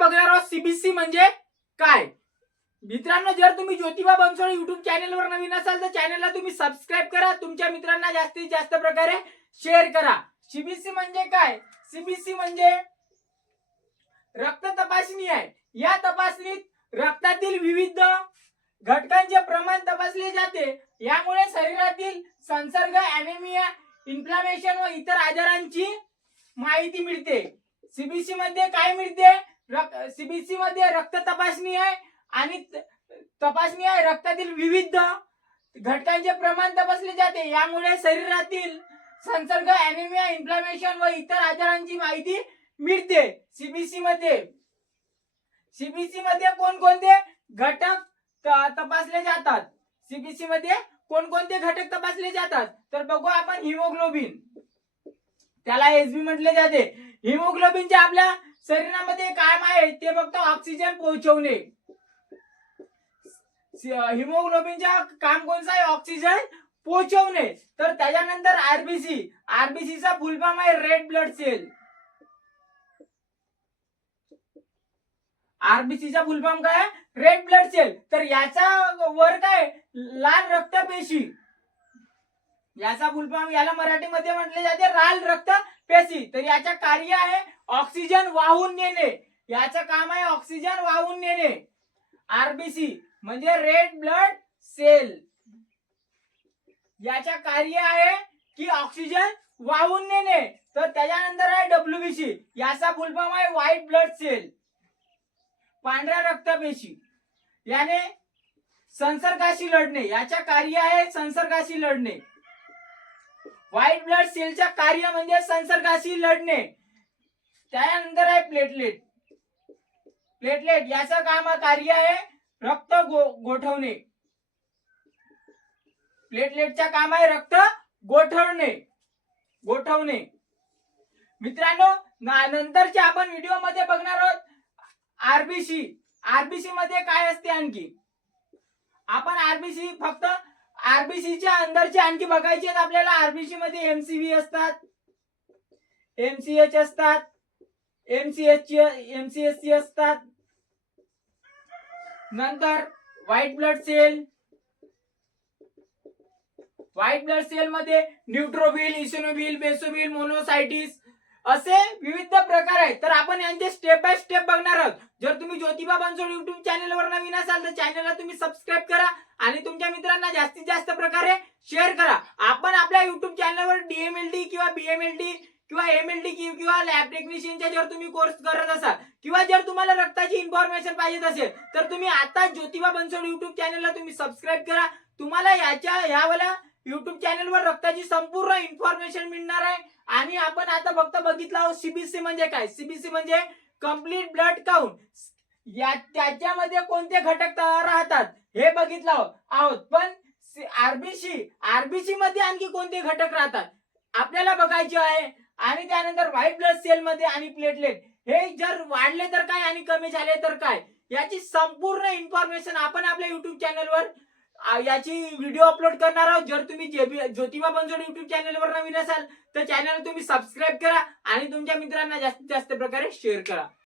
बघणार आहोत सीबीसी म्हणजे काय। मित्रांनो, जर तुम्ही ज्योतिबा बनसोडे युट्यूब चॅनलवर नवीन असाल तर चॅनलला तुम्ही सबस्क्राइब करा, तुमच्या मित्रांना जास्तीत जास्त प्रकारे शेअर करा। सीबीसी म्हणजे काय? सीबीसी म्हणजे रक्त तपासणी आहे। या तपासणीत रक्तातील विविध घटकांचे प्रमाण तपासले जाते। यामुळे शरीरातील संसर्ग, एनेमिया, इन्फ्लामेशन व इतर आजारांची माहिती मिळते। सीबीसी मध्ये काय मिळते? सीबीसी मध्ये रक्त तपासणी आहे आणि तपासणी आहे, रक्तातील विविध घटकांचे प्रमाण तपासले जाते। यामुळे शरीरातील संसर्ग, एनेमिया, इन्फ्लामेशन व इतर आजारांची माहिती मिळते। सीबीसी मध्ये कोणकोणते घटक तपासले जातात? सीबीसी मध्ये कोणकोणते घटक तपासले जातात तर बघू आपण। हिमोग्लोबिन, त्याला एसबी म्हटले जाते। हिमोग्लोबिनचे आपल्या शरीरामध्ये काम आहे ते फक्त ऑक्सिजन पोहोचवणे। हिमोग्लोबिनचा काम कोणतं आहे? ऑक्सिजन पोहोचवणे। तर त्याच्यानंतर आरबीसी, आरबीसीचा फुल फॉर्म आहे रेड ब्लड सेल। आरबीसीचा फुल फॉर्म काय? Red blood cell. तर याचा वर्क आहे लाल रक्तपेशी। याचा फुल फॉर्म याला मराठीमध्ये म्हटले जाते लाल रक्तपेशी। तर याचे कार्य आहे ऑक्सिजन वाहून नेणे। याचं काम आहे ऑक्सिजन वाहून नेणे। आरबीसी म्हणजे रेड ब्लड सेल, याचे कार्य आहे की ऑक्सिजन वाहून नेणे। तर त्याच्यानंतर आहे डब्ल्यूबीसी, याचा फुल फॉर्म आहे व्हाईट ब्लड सेल, पांढऱ्या रक्तपेशी। याने संसर्गाशी लढणे, याचे कार्य आहे संसर्गाशी लढणे। व्हाईट ब्लड सेलचे कार्य म्हणजे संसर्गाशी लढणे। त्यानंतर आहे प्लेटलेट, प्लेटलेट याचं काम कार्य आहे रक्त गोठवणे। प्लेटलेटचा काम आहे रक्त गोठवणे। मित्रांनो, नंतरच्या आपण व्हिडिओ मध्ये बघणार आहोत आरबीसी। आरबीसी मध्ये काय असते आणखी आपण आरबीसी फक्त आरबीसीच्या अंदरचे आणखी बघायचे आहेत आपल्याला। आरबीसी मध्ये एमसीव्ही असतात, एमसीएच असतात, एमसीएससी असतात। नंतर white blood cell, white blood cell मध्ये न्यूट्रोफिल, इसिनोफिल, बेसोफिल, मोनोसाइटिस असे विविध प्रकार आहेत। तर आपण यांचे स्टेप बाय स्टेप बघणार आहोत। जर तुम्ही ज्योतिबा बनसोडे युट्यूब चॅनलवर नवीन असाल तर चॅनलला तुम्ही सबस्क्राइब करा आणि तुमच्या मित्रांना जास्तीत जास्त प्रकारे शेअर करा। आपण आपल्या युट्यूब चॅनलवर डीएमएलटी किंवा बीएमएलटी किंवा एमएलटी किंवा लॅब टेक्निशियनचा जर तुम्ही कोर्स करत असाल किंवा जर तुम्हाला रक्ताची इन्फॉर्मेशन पाहिजे असेल तर तुम्ही आता ज्योतिबा बनसोडे युट्यूब चॅनलला तुम्ही सबस्क्राइब करा। तुम्हाला यावाला युट्यूब चॅनलवर रक्ताची संपूर्ण इन्फॉर्मेशन मिळणार आहे। आणि आपण आता फक्त बघितलं आहोत सीबीसी म्हणजे काय। सीबीसी म्हणजे कंप्लीट ब्लड काउंट, त्याच्यामध्ये कोणते घटक राहतात हे बघितलं आहोत। पण आरबीसी मध्ये आणखी कोणते घटक राहतात आपल्याला बघायचे आहे। आणि त्यानंतर व्हाईट ब्लड सेल मध्ये आणि प्लेटलेट हे जर वाढले तर काय आणि कमी झाले तर काय, याची संपूर्ण इन्फॉर्मेशन आपण आपल्या युट्यूब चॅनलवर याची व्हिडिओ अपलोड करणार आहोत। जर तुम्ही ज्योतिबा बनसोडे युट्यूब चॅनलवर नवीन असाल तर चॅनल तुम्ही सबस्क्राइब करा आणि तुमच्या मित्रांना जास्तीत जास्त प्रकारे शेअर करा।